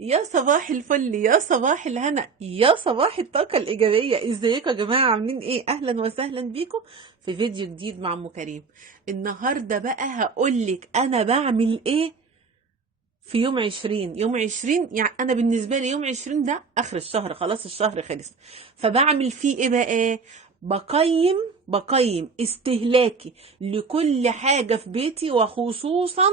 يا صباح الفل، يا صباح الهنا، يا صباح الطاقة الإيجابية. ازيكم يا جماعة؟ عاملين ايه؟ أهلا وسهلا بيكم في فيديو جديد مع أم كريم. النهاردة بقى هقولك أنا بعمل ايه في يوم 20. يوم 20 يعني أنا بالنسبة لي يوم 20 ده آخر الشهر، خلاص الشهر خلص. فبعمل فيه ايه بقى؟ بقيم استهلاكي لكل حاجة في بيتي، وخصوصا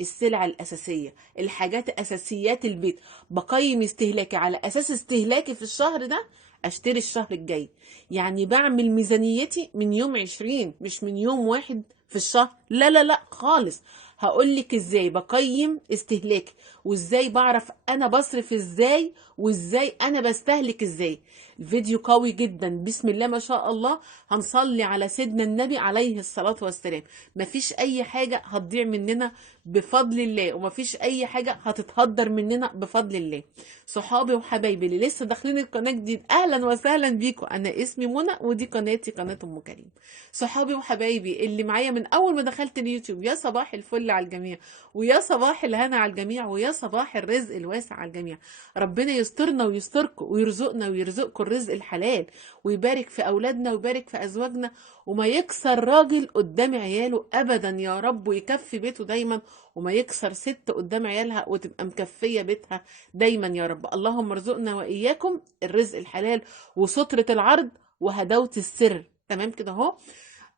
السلع الأساسية، الحاجات أساسيات البيت. بقيم استهلاكي على أساس استهلاكي في الشهر ده أشتري الشهر الجاي. يعني بعمل ميزانيتي من يوم 20، مش من يوم واحد في الشهر. لا لا لا خالص. هقولك ازاي بقيم استهلاكي، وازاي بعرف انا بصرف ازاي، وازاي انا بستهلك ازاي. الفيديو قوي جدا، بسم الله ما شاء الله. هنصلي على سيدنا النبي عليه الصلاة والسلام. مفيش اي حاجة هتضيع مننا بفضل الله، ومفيش اي حاجة هتتهدر مننا بفضل الله. صحابي وحبايبي اللي لسه داخلين القناة جديد، اهلا وسهلا بيكم. انا اسمي منى، ودي قناتي قناة ام كريم. صحابي وحبايبي اللي معايا من اول ما دخلت اليوتيوب، يا صباح الفل على الجميع، ويا صباح الهنا على الجميع، ويا صباح الرزق الواسع على الجميع. ربنا يسترنا ويستركم، ويرزقنا ويرزقكم الرزق الحلال، ويبارك في اولادنا ويبارك في ازواجنا، وما يكسر راجل قدام عياله ابدا يا رب، ويكفي بيته دايما، وما يكسر ست قدام عيالها وتبقى مكفيه بيتها دايما يا رب. اللهم ارزقنا واياكم الرزق الحلال، وسترة العرض، وهداوة السر. تمام كده اهو.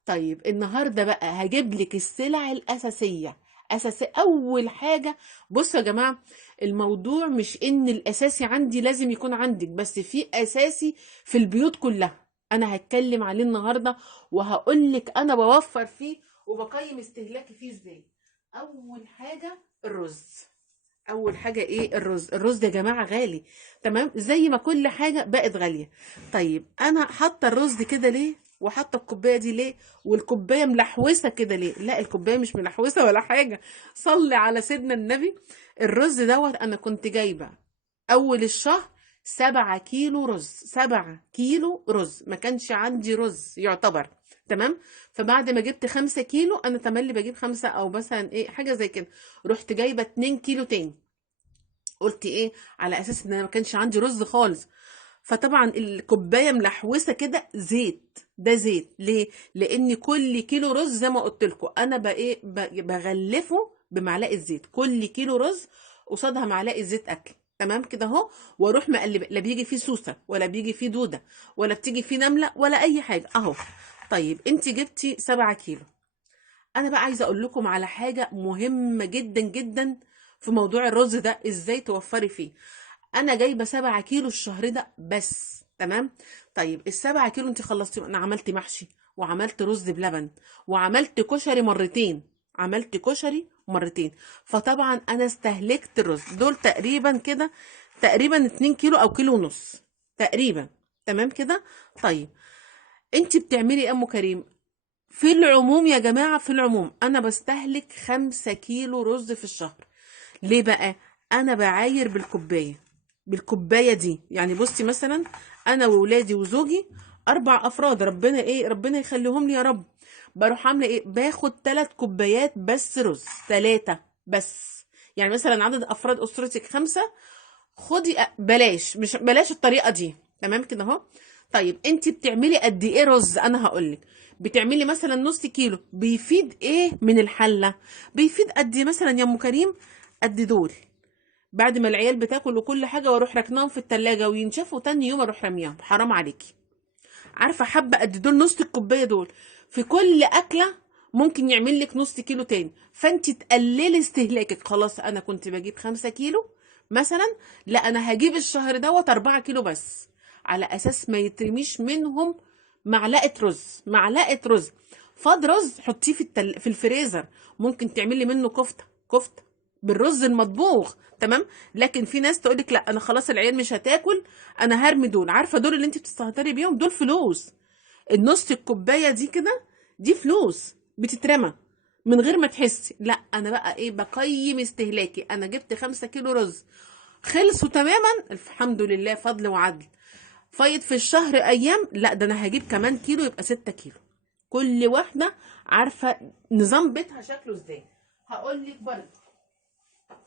طيب النهارده بقى هجيب لك السلع الاساسيه. اول حاجه، بصوا يا جماعه، الموضوع مش ان الاساسي عندي لازم يكون عندك، بس في اساسي في البيوت كلها. انا هتكلم عليه النهارده، وهقول لك انا بوفر فيه وبقيم استهلاكي فيه ازاي. اول حاجه الرز. اول حاجه ايه؟ الرز ده يا جماعه غالي، تمام؟ زي ما كل حاجه بقت غاليه. طيب انا حاطه الرز كده ليه؟ وحاطه الكوبايه دي ليه؟ والكوبايه ملحوسه كده ليه؟ لا الكوبايه مش ملحوسه ولا حاجه. صلي على سيدنا النبي. الرز دوت انا كنت جايبه اول الشهر 7 كيلو رز. 7 كيلو رز، ما كانش عندي رز يعتبر. تمام. فبعد ما جبت 5 كيلو، انا تملي بجيب 5 او مثلا ايه حاجه زي كده، رحت جايبه 2 كيلو تاني. قلت ايه؟ على اساس ان انا ما كانش عندي رز خالص. فطبعا الكوبايه ملحوسه كده زيت. ده زيت ليه؟ لان كل كيلو رز زي ما قلت لكم انا بقى ايه، بغلفه بمعلقه زيت. كل كيلو رز قصادها معلقه زيت اكل. تمام كده اهو. واروح مقلبه، لا بيجي فيه سوسه ولا بيجي فيه دوده ولا بتيجي فيه نمله ولا اي حاجه اهو. طيب انت جبتي 7 كيلو. انا بقى عايزه اقول لكم على حاجه مهمه جدا جدا في موضوع الرز ده، ازاي توفري فيه. انا جايبه 7 كيلو الشهر ده بس. تمام. طيب ال7 كيلو انت خلصتي، انا عملت محشي، وعملت رز بلبن، وعملت كشري مرتين. عملت كشري مرتين. فطبعا انا استهلكت الرز دول تقريبا كده، تقريبا 2 كيلو او كيلو ونص تقريبا. تمام كده. طيب انت بتعملي ايه ام كريم؟ في العموم يا جماعة، في العموم أنا بستهلك 5 كيلو رز في الشهر. ليه بقى؟ أنا بعاير بالكوباية. بالكوباية دي يعني بصي مثلا، أنا وولادي وزوجي 4 أفراد، ربنا إيه، ربنا يخليهم لي يا رب. بروح عاملة إيه؟ باخد 3 كوبايات بس رز. 3 بس. يعني مثلا عدد أفراد أسرتك 5، خدي بلاش، مش بلاش الطريقه دي. تمام كده اهو. طيب انت بتعملي قد ايه رز؟ انا هقولك. بتعملي مثلا نص كيلو، بيفيد ايه من الحله؟ بيفيد قد إيه مثلا يا ام كريم؟ قد دول. بعد ما العيال بتاكل وكل حاجه، واروح ركناهم في التلاجة وينشفوا، تاني يوم اروح رميهم. حرام عليكي. عارفه حبه قد دول؟ نص الكوبايه دول في كل اكله ممكن يعمل لك نص كيلو تاني. فانت تقللي استهلاكك. خلاص انا كنت بجيب 5 كيلو مثلا، لا انا هجيب الشهر دوت 4 كيلو بس، على اساس ما يترميش منهم معلقه رز. معلقه رز. فاض رز حطيه في الفريزر. ممكن تعملي منه كفته بالرز المطبوخ. تمام. لكن في ناس تقولك لا انا خلاص العيال مش هتاكل، انا هرمي دول. عارفه دول اللي انت بتستهتري بيهم؟ دول فلوس. النص الكوبايه دي كده، دي فلوس بتترمى من غير ما تحسي. لا انا بقى ايه؟ بقيم استهلاكي. انا جبت 5 كيلو رز، خلصوا تماما، الحمد لله، فضل وعدل. فايض في الشهر ايام، لا ده انا هجيب كمان كيلو، يبقى 6 كيلو. كل واحده عارفه نظام بيتها شكله ازاي. هقول لك برضه.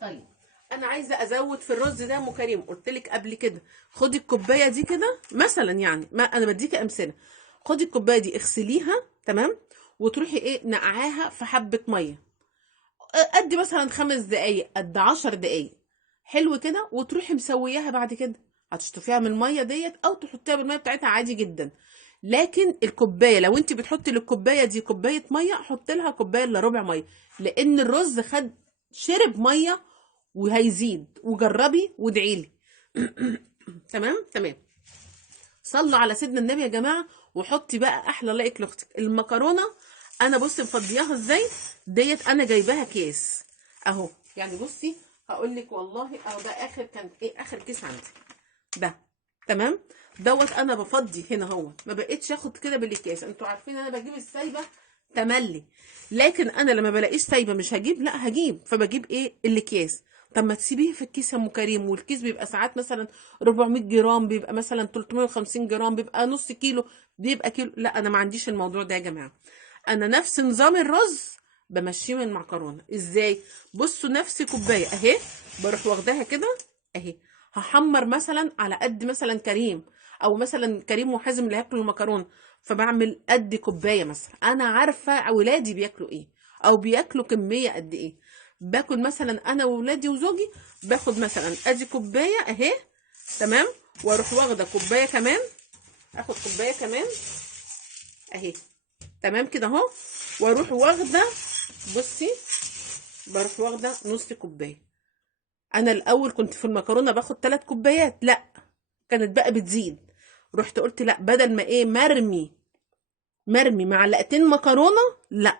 طيب انا عايزه ازود في الرز ده. ام كريم قلت لك قبل كده خدي الكوبايه دي كده مثلا، يعني ما انا بديكي امثله. خدي الكوبايه دي اغسليها تمام، وتروحي ايه نقعاها في حبه ميه قد مثلا 5 دقايق قد 10 دقايق، حلو كده. وتروحي مسوياها بعد كده، هتشطفيها من الميه ديت او تحطيها بالميه بتاعتها عادي جدا. لكن الكوبايه لو انت بتحطي للكوبايه دي كوبايه ميه، حطي لها كوبايه الا ربع ميه، لان الرز شرب ميه وهيزيد. وجربي وادعي لي. تمام تمام. صلوا على سيدنا النبي يا جماعه. وحطي بقى احلى لايك لاختك. المكرونه انا بصي مفضياها ازاي ديت، انا جايباها كيس اهو. يعني بصي هقول لك والله اهو، ده اخر كان ايه اخر كيس عندي ده. تمام. دوت انا بفضي هنا هو، ما بقتش اخد كده بالاكياس. انتوا عارفين انا بجيب السايبه تملي، لكن انا لما بلاقيش سايبه مش هجيب، لا هجيب، فبجيب ايه الاكياس. طب ما تسيبيه في الكيس يا ام كريم، والكيس بيبقى ساعات مثلا 400 جرام، بيبقى مثلا 350 جرام، بيبقى نص كيلو، بيبقى كيلو. لا انا ما عنديش الموضوع ده يا جماعه. انا نفس نظام الرز بمشيه من المعكرونه. ازاي؟ بصوا نفس كوبايه اهي، بروح واخداها كده اهي. هحمر مثلا على قد مثلا كريم، او مثلا كريم وحازم اللي هياكلوا المكرونه، فبعمل قد كوبايه مثلا. انا عارفه ولادي بياكلوا ايه او بياكلوا كميه قد ايه. باكل مثلا انا وولادي وزوجي، باخد مثلا ادي كوبايه اهي تمام، واروح واخده كوبايه كمان، اخد كوبايه كمان اهي تمام كده اهو، واروح واخده بصي، بروح واخده نص كوبايه. انا الاول كنت في المكرونه باخد 3 كوبايات، لا كانت بقى بتزيد. رحت قلت لا، بدل ما ايه مرمي معلقتين مكرونه، لا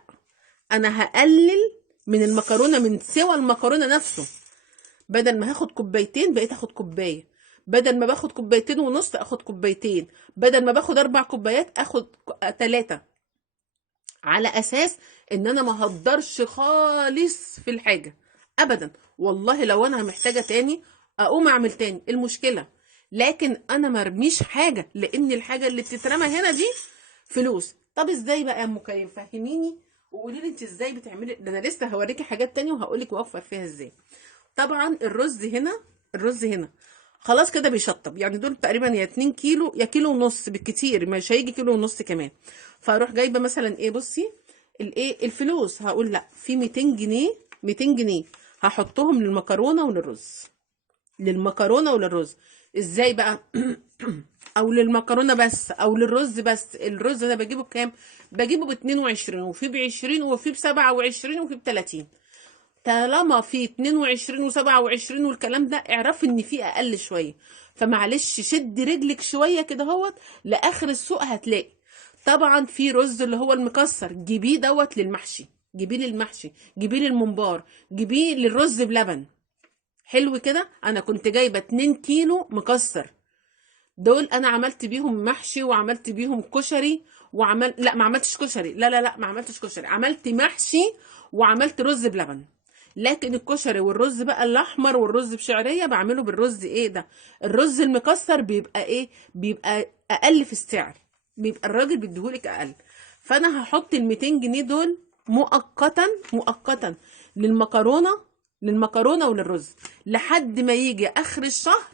انا هقلل من المكرونه، من سوى المكرونه نفسه. بدل ما هاخد كوبايتين بقيت اخد كوبايه، بدل ما باخد كوبايتين ونص اخد كوبايتين، بدل ما باخد 4 كوبايات اخد 3، على اساس ان انا ما هقدرش خالص في الحاجه ابدا. والله لو انا محتاجه تاني اقوم اعمل تاني المشكله، لكن انا مرميش حاجه، لان الحاجه اللي بتترمى هنا دي فلوس. طب ازاي بقى يا ام كريم؟ فهميني وقولي لي انت ازاي بتعملي ده. انا لسه هوريكي حاجات تانية وهقول لك اوفر فيها ازاي. طبعا الرز هنا خلاص كده بيشطب، يعني دول تقريبا يا 2 كيلو يا كيلو ونص بالكتير، مش هيجي كيلو ونص كمان. فاروح جايبه مثلا ايه، بصي الايه الفلوس، هقول لا في 200 جنيه، 200 جنيه هحطهم للمكرونه وللرز، للمكرونه وللرز. ازاي بقى؟ او للمكرونه بس او للرز بس. الرز انا بجيبه بكام؟ بجيبه ب 22، وفي ب 20، وفي ب 27، وفي ب 30. طالما في 22 و27 والكلام ده، اعرفي ان في اقل شويه. فمعلش شدي رجلك شويه كده اهوت لاخر السوق هتلاقي. طبعا في رز اللي هو المكسر، جيبيه دوت للمحشي، جيبيه للمحشي، جيبيه للممبار، جيبيه للرز بلبن. حلو كده. انا كنت جايبه 2 كيلو مكسر، دول انا عملت بيهم محشي وعملت بيهم كشري. لا ما عملتش كشري، لا لا لا ما عملتش كشري، عملت محشي وعملت رز بلبن. لكن الكشري والرز بقى الاحمر والرز بشعريه بعمله بالرز ايه ده، الرز المكسر. بيبقى ايه؟ بيبقى اقل في السعر، بيبقى الراجل بيديهولك اقل. فانا هحط ال 200 جنيه دول مؤقتا مؤقتا للمكرونه، للمكرونه وللرز، لحد ما يجي اخر الشهر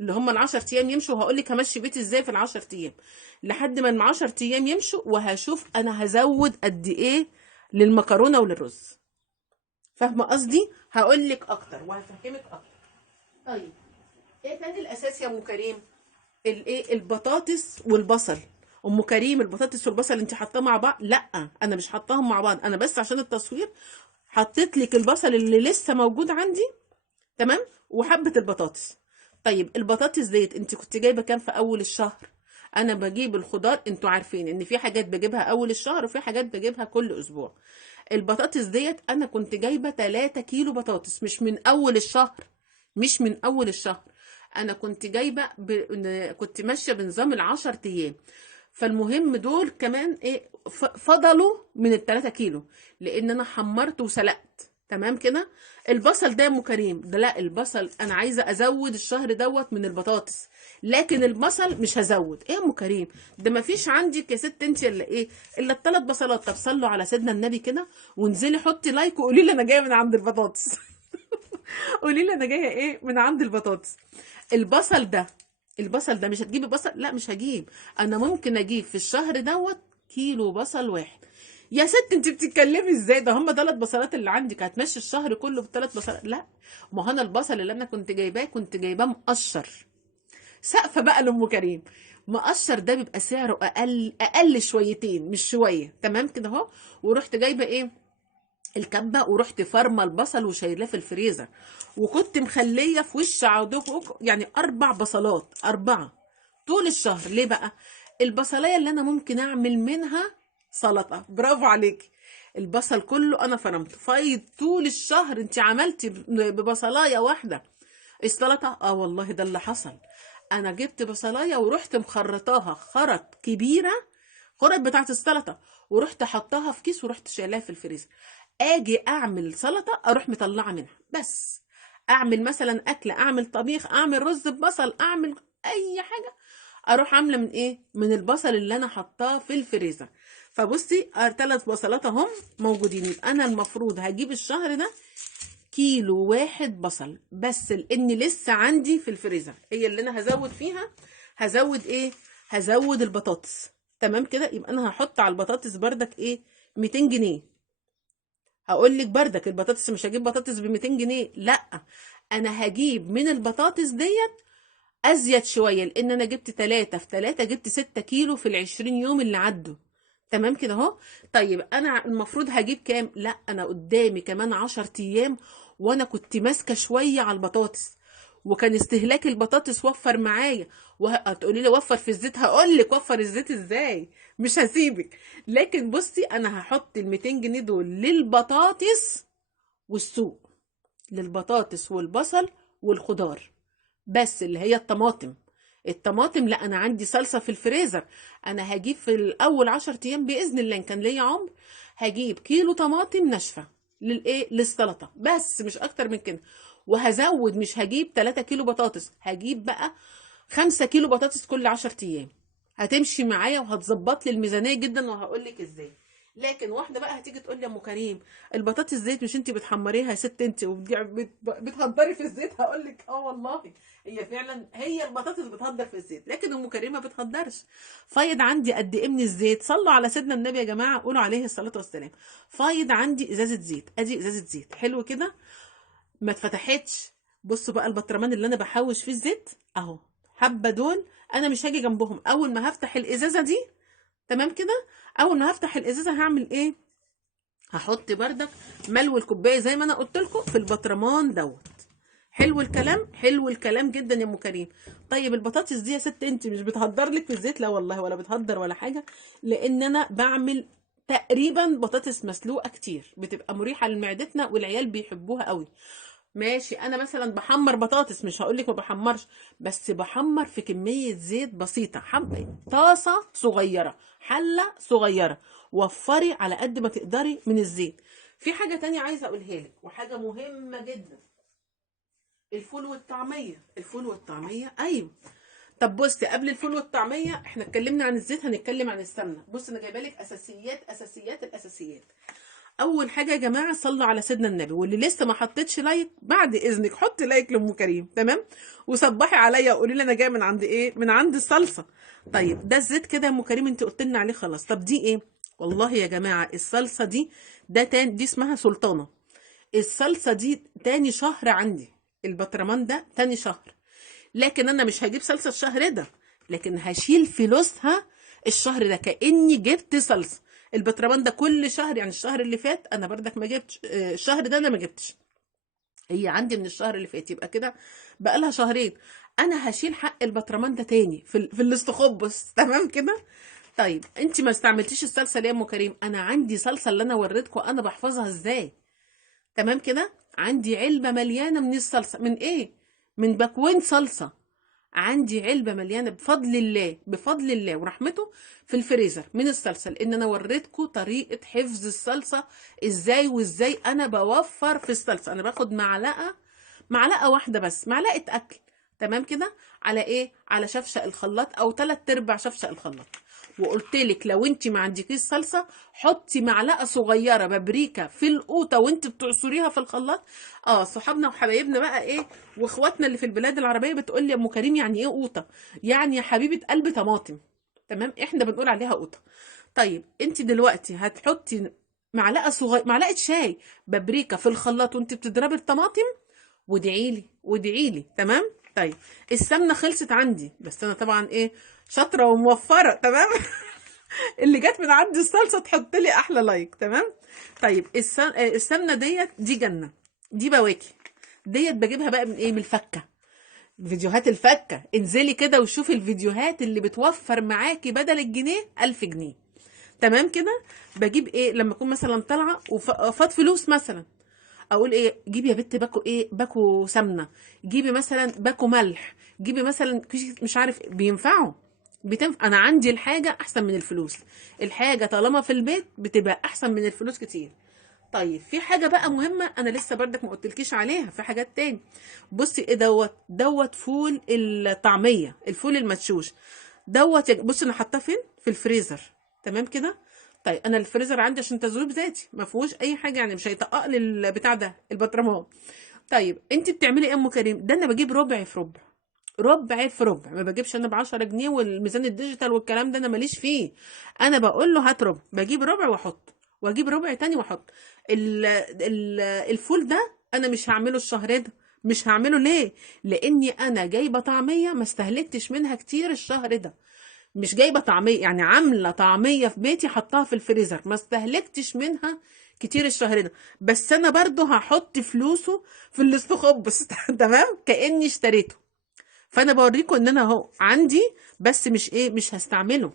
اللي هم ال10 ايام يمشوا. وهقول لك همشي بيتي ازاي في ال10 ايام، لحد ما ال10 ايام يمشوا، وهشوف انا هزود قد ايه للمكرونه وللرز. فاهمه قصدي؟ هقول لك اكتر وهفهمك اكتر. طيب ايه تاني الاساس يا ام كريم؟ الايه؟ البطاطس والبصل. ام كريم البطاطس والبصل انت حاطاه مع بعض؟ لا انا مش حطاهم مع بعض، انا بس عشان التصوير حطيت لك البصل اللي لسه موجود عندي تمام، وحبه البطاطس. طيب البطاطس ديت انت كنت جايبه كام في اول الشهر؟ انا بجيب الخضار، انتوا عارفين ان في حاجات بجيبها اول الشهر وفي حاجات بجيبها كل اسبوع. البطاطس ديت انا كنت جايبه 3 كيلو بطاطس، مش من اول الشهر، مش من اول الشهر. انا كنت جايبه كنت ماشيه بنظام ال10 ايام. فالمهم دول كمان ايه فضلوا من ال3 كيلو، لان انا حمرت وسلقت تمام كده. البصل ده يا ام كريم ده، لا البصل انا عايزه ازود الشهر دوت من البطاطس، لكن البصل مش هزود. ايه يا ام كريم؟ ده ما فيش عندك يا ست انت الا ايه، الا ال3 بصلات. طب صلوا على سيدنا النبي كده، وانزلي حطي لايك وقولي لي انا جايه من عند البطاطس. قولي لي انا جايه ايه من عند البطاطس. البصل ده، البصل ده مش هتجيبي بصل؟ لا مش هجيب. انا ممكن اجيب في الشهر دوت كيلو بصل واحد. يا ست انت بتتكلمي ازاي؟ ده هم 3 بصلات اللي عندك، هتمشي الشهر كله ب3 بصلات؟ لا، ما هو انا البصل اللي انا كنت جايباه كنت جايباه مقشر. سقفه بقى لام كريم. مقشر ده بيبقى سعره اقل شويتين، مش شويه، تمام كده اهو. ورحت جايبه ايه، الكبه، ورحت فرمه البصل وشايلاه في الفريزر. وكنت مخليه في وش عودكم يعني 4 بصلات، 4 طول الشهر. ليه بقى؟ البصلايه اللي انا ممكن اعمل منها سلطه. برافو عليكي. البصل كله انا فرمته فايض طول الشهر. انت عملتي ببصلايه واحده السلطه؟ اه والله ده اللي حصل. انا جبت بصلايه ورحت مخرطاها خرط كبيره، خرط بتاعت السلطه، ورحت حطاها في كيس ورحت شايلاها في الفريزر. اجي اعمل سلطه اروح مطلعه منها بس. اعمل مثلا اكله، اعمل طبيخ، اعمل رز ببصل، اعمل اي حاجه، اروح عامله من ايه، من البصل اللي انا حطاه في الفريزر. فبصي 3 بصلات اهم موجودين. يبقى انا المفروض هجيب الشهر ده كيلو واحد بصل بس، لان لسه عندي في الفريزر. هي اللي انا هزود فيها، هزود ايه، هزود البطاطس. تمام كده. يبقى انا هحط على البطاطس بردك ايه، 200 جنيه. هقول لك بردك البطاطس مش هجيب بطاطس ب 200 جنيه، لا، انا هجيب من البطاطس ديت ازيد شويه، لان انا جبت 3 في 3، جبت 6 كيلو في ال20 يوم اللي عدوا. تمام كده اهو. طيب انا المفروض هجيب كام؟ لا، انا قدامي كمان 10 ايام، وانا كنت ماسكه شويه على البطاطس، وكان استهلاك البطاطس وفر معايا. وهتقولي لي وفر في الزيت، هقول لك وفر الزيت ازاي، مش هسيبك. لكن بصي انا هحط ال 200 جنيه دول للبطاطس والسوق، للبطاطس والبصل والخضار بس، اللي هي الطماطم. الطماطم لا، انا عندي صلصه في الفريزر. انا هجيب في الاول 10 ايام باذن الله ان كان ليا عمر، هجيب كيلو طماطم ناشفه للايه، للسلطه بس، مش اكتر من كده. وهزود، مش هجيب 3 كيلو بطاطس، هجيب بقى 5 كيلو بطاطس كل 10 ايام. هتمشي معايا وهتظبط لي الميزانيه جدا، وهقول لك ازاي. لكن واحده بقى هتيجي تقول لي يا ام كريم، البطاطس زيت، مش انت بتحمريها يا ست انت بتهدري في الزيت؟ هقول لك اه والله، هي فعلا هي البطاطس بتهدر في الزيت، لكن ام كريم ما بتهدرش. فايض عندي قد ايه من الزيت؟ صلوا على سيدنا النبي يا جماعه، قولوا عليه الصلاه والسلام. فايض عندي ازازه زيت، ادي ازازه زيت حلو كده، ما اتفتحتش. بصوا بقى البطرمان اللي انا بحوش فيه الزيت اهو، حبه دول انا مش هاجي جنبهم. اول ما هفتح الازازه دي، تمام كده، اول ما هفتح الازازه هعمل ايه، هحط بردك ملو الكوبايه زي ما انا قلت لكم في البطرمان دوت. حلو الكلام، حلو الكلام جدا يا ام كريم. طيب البطاطس دي يا ست انت مش بتهدر لك في الزيت؟ لا والله ولا بتهدر ولا حاجه، لان انا بعمل تقريبا بطاطس مسلوقه كتير، بتبقى مريحه لمعدتنا والعيال بيحبوها قوي. ماشي، انا مثلا بحمر بطاطس، مش هقول لك ما بحمرش، بس بحمر في كميه زيت بسيطه، طاسه صغيره، حله صغيره، وفري على قد ما تقدري من الزيت. في حاجه تانية عايزه اقولها لك، وحاجه مهمه جدا، الفول والطعميه. الفول والطعميه، ايوه. طب بصي، قبل الفول والطعميه احنا اتكلمنا عن الزيت، هنتكلم عن السمنه. بص انا جايبه لك اساسيات اساسيات الاساسيات. اول حاجه يا جماعه، صلوا على سيدنا النبي. واللي لسه ما حطيتش لايك، بعد اذنك حطي لايك لام كريم، تمام، وصبحي عليا وقولي لي انا جايه من عند ايه، من عند الصلصه. طيب ده الزيت كده يا ام كريم، انت قلت لنا عليه خلاص. طب دي ايه؟ والله يا جماعه الصلصه دي، ده تاني، دي اسمها سلطانه. الصلصه دي تاني شهر عندي، البطرمان ده تاني شهر. لكن انا مش هجيب صلصه الشهر ده، لكن هشيل فلوسها الشهر ده كاني جبت صلصه. البطرمان ده كل شهر، يعني الشهر اللي فات انا بردك ما جبتش، الشهر ده انا ما جبتش، هي عندي من الشهر اللي فات، يبقى كده بقى لها شهرين. انا هشيل حق البطرمان ده تاني في الاستخبص، تمام كده. طيب انت ما استعملتيش الصلصه ليه يا ام كريم؟ انا عندي صلصه اللي انا وريتكم انا بحفظها ازاي، تمام كده. عندي علبه مليانه من الصلصه، من ايه، من باكوين صلصه. عندي علبة مليانة بفضل الله، بفضل الله ورحمته، في الفريزر من الصلصة، لان انا وريتكم طريقة حفظ الصلصة ازاي، وازاي انا بوفر في الصلصة. انا باخد معلقة، معلقة واحدة بس، معلقة اكل، تمام كده، على ايه، على شفشق الخلاط او 3/4 شفشق الخلاط، وقلت لك لو انت ما عندكيش صلصه حطي معلقه صغيره بابريكا في القوطه وانت بتعصريها في الخلاط. صحابنا وحبايبنا بقى ايه واخواتنا اللي في البلاد العربيه بتقول لي يا ام كريم يعني ايه قوطه؟ يعني يا حبيبه قلب طماطم. تمام، احنا بنقول عليها قوطه. طيب انت دلوقتي هتحطي معلقه شاي بابريكا في الخلاط وانت بتضربي الطماطم، وادعيلي وادعيلي. تمام. طيب السمنه خلصت عندي، بس انا طبعا ايه شاطره وموفره. تمام. اللي جت من عند الصلصه تحط لي احلى لايك. تمام. طيب السمنه دي جنه، دي بواكي، ديت بجيبها بقى من ايه؟ من الفكه، فيديوهات الفكه. انزلي كده وشوفي الفيديوهات اللي بتوفر معاكي بدل الجنيه 1000 جنيه. تمام كده. بجيب ايه لما اكون مثلا طالعه وفاض فلوس مثلا، اقول ايه؟ جيبي يا بنت باكو ايه، باكو سمنه، جيبي مثلا باكو ملح، جيبي مثلا مش عارف بينفعوا. انا عندي الحاجه احسن من الفلوس. الحاجه طالما في البيت بتبقى احسن من الفلوس كتير. طيب في حاجه بقى مهمه انا لسه بردك ما قلتلكيش عليها، في حاجات تاني. بصي ايه دوت فول الطعميه، الفول المدشوش دوت. بصي انا حاطاه فين؟ في الفريزر. تمام كده. طيب انا الفريزر عندي عشان تذويب ذاتي ما فيهوش اي حاجه، يعني مش هيطقق لي البتاع ده البطرمان. طيب انت بتعملي ايه يا ام كريم؟ ده انا بجيب ربع في ربع، ربع في ربع. ما بجيبش انا ب 10 جنيه والميزان الديجيتال والكلام ده انا ماليش فيه. انا بقول له هات ربع، بجيب ربع واحط، واجيب ربع تاني واحط. الفول ده انا مش هعمله الشهر ده. مش هعمله ليه؟ لاني انا جايبه طعميه ما استهلكتش منها كتير الشهر ده. مش جايبه طعميه، يعني عامله طعميه في بيتي حطها في الفريزر ما استهلكتش منها كتير الشهر ده. بس انا برضو هحط فلوسه في الاستخبص. تمام، كاني اشتريته. فانا بوريكم ان انا اهو عندي، بس مش ايه، مش هستعمله.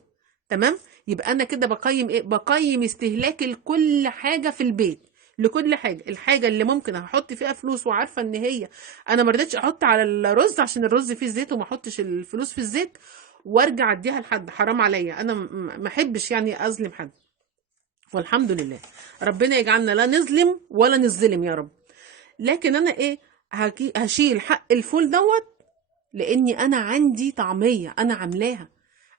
تمام. يبقى انا كده بقيم ايه؟ بقيم استهلاكي لكل حاجه في البيت، لكل حاجه. الحاجه اللي ممكن هحط فيها فلوس وعارفه ان هي انا ما رضيتش احط على الرز عشان الرز فيه زيت وما احطش الفلوس في الزيت وارجع اديها لحد، حرام عليا. انا ما احبش يعني اظلم حد، والحمد لله ربنا يجعلنا لا نظلم ولا نظلم يا رب. لكن انا ايه؟ هشيل حق الفول دوت، لاني انا عندي طعميه انا عاملاها،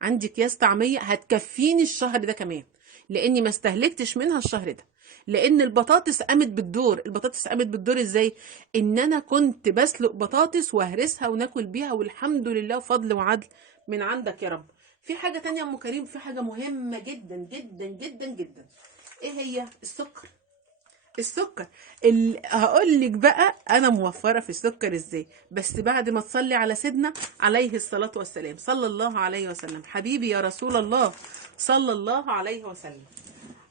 عندي اكياس طعميه هتكفيني الشهر ده كمان، لاني ما استهلكتش منها الشهر ده. لان البطاطس قامت بالدور. البطاطس قامت بالدور ازاي؟ ان انا كنت بسلق بطاطس واهرسها وناكل بيها، والحمد لله فضل وعدل من عندك يا رب. في حاجه تانية يا ام كريم، في حاجه مهمه جدا جدا جدا جدا. ايه هي؟ السكر. السكر هقول لك بقى انا موفره في السكر ازاي، بس بعد ما تصلي على سيدنا عليه الصلاه والسلام، صلى الله عليه وسلم، حبيبي يا رسول الله صلى الله عليه وسلم.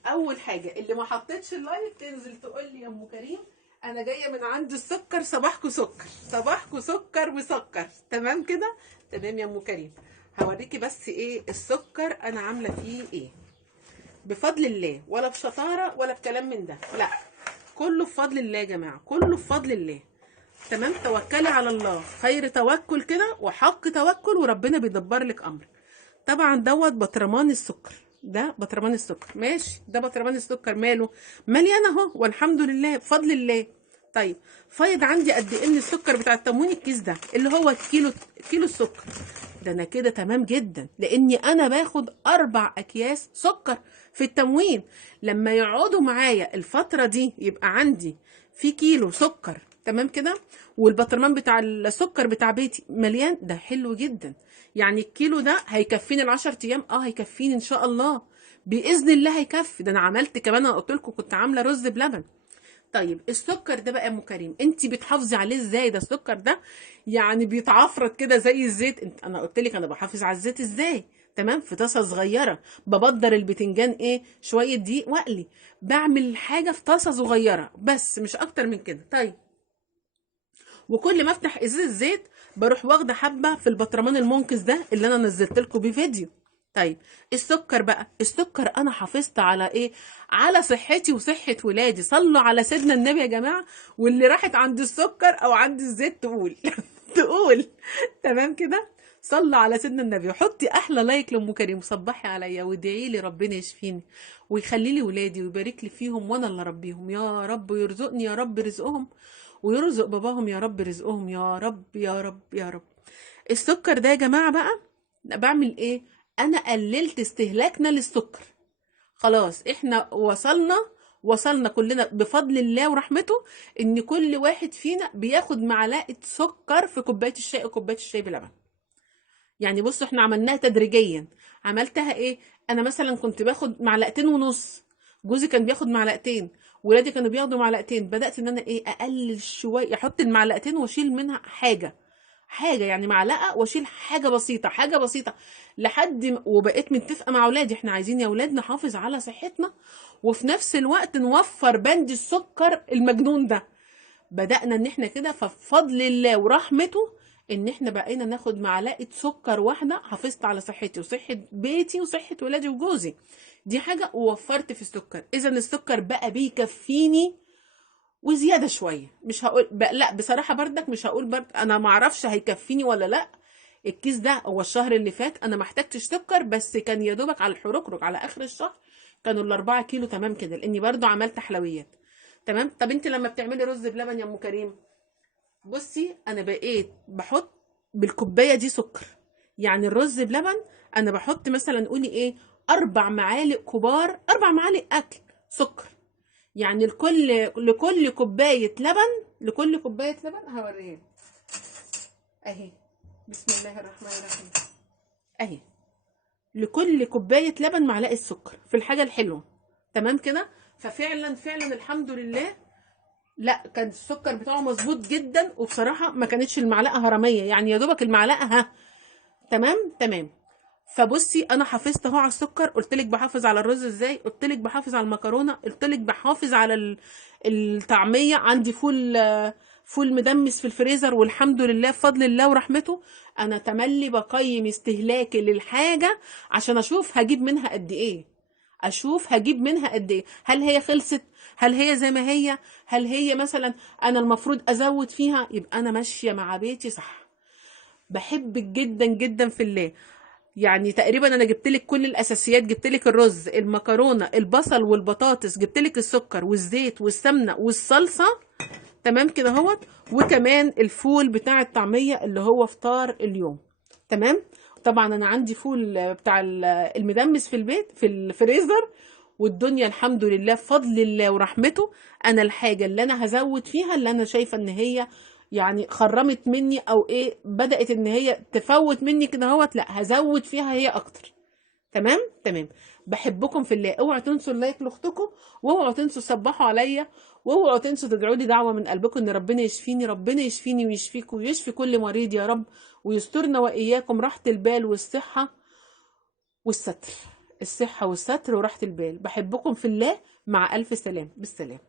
اول حاجه اللي ما حطيتش اللايك تنزل تقول لي يا ام كريم انا جايه من عند السكر، صباحكو سكر، صباحكو سكر وسكر. تمام كده. تمام يا ام كريم. هوريكي بس ايه السكر انا عامله فيه ايه، بفضل الله، ولا بشطاره ولا بكلام من ده، لا، كله بفضل الله يا جماعه، كله بفضل الله. تمام. توكلي على الله، خير توكل كده وحق توكل، وربنا بيدبر لك امرك. طبعا دوت بطرمان السكر، ده بطرمان السكر ماشي، ده بطرمان السكر ماله؟ مليان اهو والحمد لله بفضل الله. طيب فايض عندي قد ايه من السكر بتاع التموين؟ الكيس ده اللي هو كيلو السكر ده، انا كده تمام جدا، لاني انا باخد 4 اكياس سكر في التموين. لما يقعدوا معايا الفتره دي يبقى عندي في كيلو سكر. تمام كده. والبطرمان بتاع السكر بتاع بيتي مليان، ده حلو جدا. يعني الكيلو ده هيكفيني ال10 ايام، هيكفيني ان شاء الله، باذن الله هيكفي. ده انا عملت كمان، انا قلت لكم كنت عامله رز بلبن. طيب السكر ده بقى يا ام كريم انت بتحافظي عليه ازاي؟ ده السكر ده يعني بيتعفرط كده زي الزيت. انا قلت لك انا بحافظ على الزيت ازاي. تمام. في طاسه صغيره ببدر البتنجان ايه شويه دقيق واقلي، بعمل حاجه في طاسه صغيره بس مش اكتر من كده. طيب وكل ما افتح ازازه زيت بروح واخده حبه في البطرمان المنقذ ده اللي انا نزلت لكم بيه فيديو. طيب السكر بقى، السكر انا حافظت على ايه؟ على صحتي وصحه ولادي. صلوا على سيدنا النبي يا جماعه. واللي راحت عند السكر او عند الزيت تقول تقول. تمام كده. صلوا على سيدنا النبي وحطي احلى لايك لام كريم، صبحي عليا وادعي لي ربنا يشفيني ويخلي لي ولادي ويبارك لي فيهم وانا اللي اربيهم يا رب، ويرزقني يا رب رزقهم، ويرزق باباهم يا رب رزقهم، يا رب يا رب يا رب. السكر ده يا جماعه بقى بعمل ايه؟ انا قللت استهلاكنا للسكر. خلاص احنا وصلنا كلنا بفضل الله ورحمته ان كل واحد فينا بياخد معلقة سكر في كوباية الشاي او كوباية الشاي بلبن. يعني بصوا احنا عملناها تدريجيا. عملتها ايه؟ انا مثلا كنت باخد معلقتين ونص، جوزي كان بياخد معلقتين، ولادي كانوا بياخدوا معلقتين. بدأت ان انا ايه، اقلل شويه، احط المعلقتين واشيل منها حاجه يعني معلقه واشيل حاجه بسيطه حاجه بسيطه، وبقيت متفقه مع اولادي احنا عايزين يا اولاد نحافظ على صحتنا وفي نفس الوقت نوفر بند السكر المجنون ده. بدأنا ان احنا كده، فبفضل الله ورحمته ان احنا بقينا ناخد معلقة سكر واحدة، حافظت على صحتي وصحة بيتي وصحة ولادي وجوزي. دي حاجة، ووفرت في السكر. اذا السكر بقى بيكفيني وزيادة شوية. مش هقول لا بصراحة بردك مش هقول انا معرفش هيكفيني ولا لا. الكيس ده هو الشهر اللي فات انا ما احتاجتش سكر، بس كان يا دوبك على الحركرك على اخر الشهر كانوا الاربعة كيلو تمام كده، لاني برضو عملت حلويات. تمام. طب انت لما بتعملي رز بلبن يا ام كريم، بصي انا بقيت بحط بالكوبايه دي سكر. يعني الرز بلبن انا بحط مثلا قولي ايه 4 معالق كبار، 4 معالق اكل سكر. يعني لكل كوبايه لبن، لكل كوبايه لبن هوريها اهي. بسم الله الرحمن الرحيم. اهي لكل كوبايه لبن معلقه سكر في الحاجه الحلوه. تمام كده. ففعلا فعلا الحمد لله، لا كان السكر بتاعه مظبوط جدا. وبصراحه ما كانتش المعلقه هرميه، يعني يا دوبك المعلقه تمام تمام. فبصي انا حافظت اهو على السكر. قلت لك بحافظ على الرز ازاي، قلت لك بحافظ على المكرونه، قلت لك بحافظ على الطعميه. عندي فول مدمس في الفريزر، والحمد لله بفضل الله ورحمته انا تملي بقيم استهلاكي للحاجه عشان اشوف هجيب منها قد ايه. اشوف هجيب منها قد ايه، هل هي خلصت، هل هي زي ما هي، هل هي مثلا انا المفروض ازود فيها. يبقى انا ماشيه مع بيتي صح. بحبك جدا جدا في الله. يعني تقريبا انا جبت لك كل الاساسيات، جبت لك الرز، المكرونه، البصل والبطاطس، جبت لك السكر والزيت والسمنه والصلصه. تمام كده اهوت. وكمان الفول بتاع الطعميه اللي هو فطار اليوم. تمام. طبعا انا عندي فول بتاع المدمس في البيت في الفريزر. والدنيا الحمد لله بفضل الله ورحمته. انا الحاجه اللي انا هزود فيها اللي انا شايفه ان هي يعني خرمت مني او ايه، بدات ان هي تفوت مني كده اهوت، لا هزود فيها هي اكتر. تمام تمام. بحبكم في الله. اوعوا تنسوا اللايك لاختكم، واوعوا تنسوا تصبحوا عليا، واوعوا تنسوا تدعوا لي دعوه من قلبكم ان ربنا يشفيني، ربنا يشفيني ويشفيكم ويشفي كل مريض يا رب، ويسترنا واياكم راحه البال والصحه والستر. الصحه والستر وراحه البال. بحبكم في الله. مع الف سلام. بالسلام.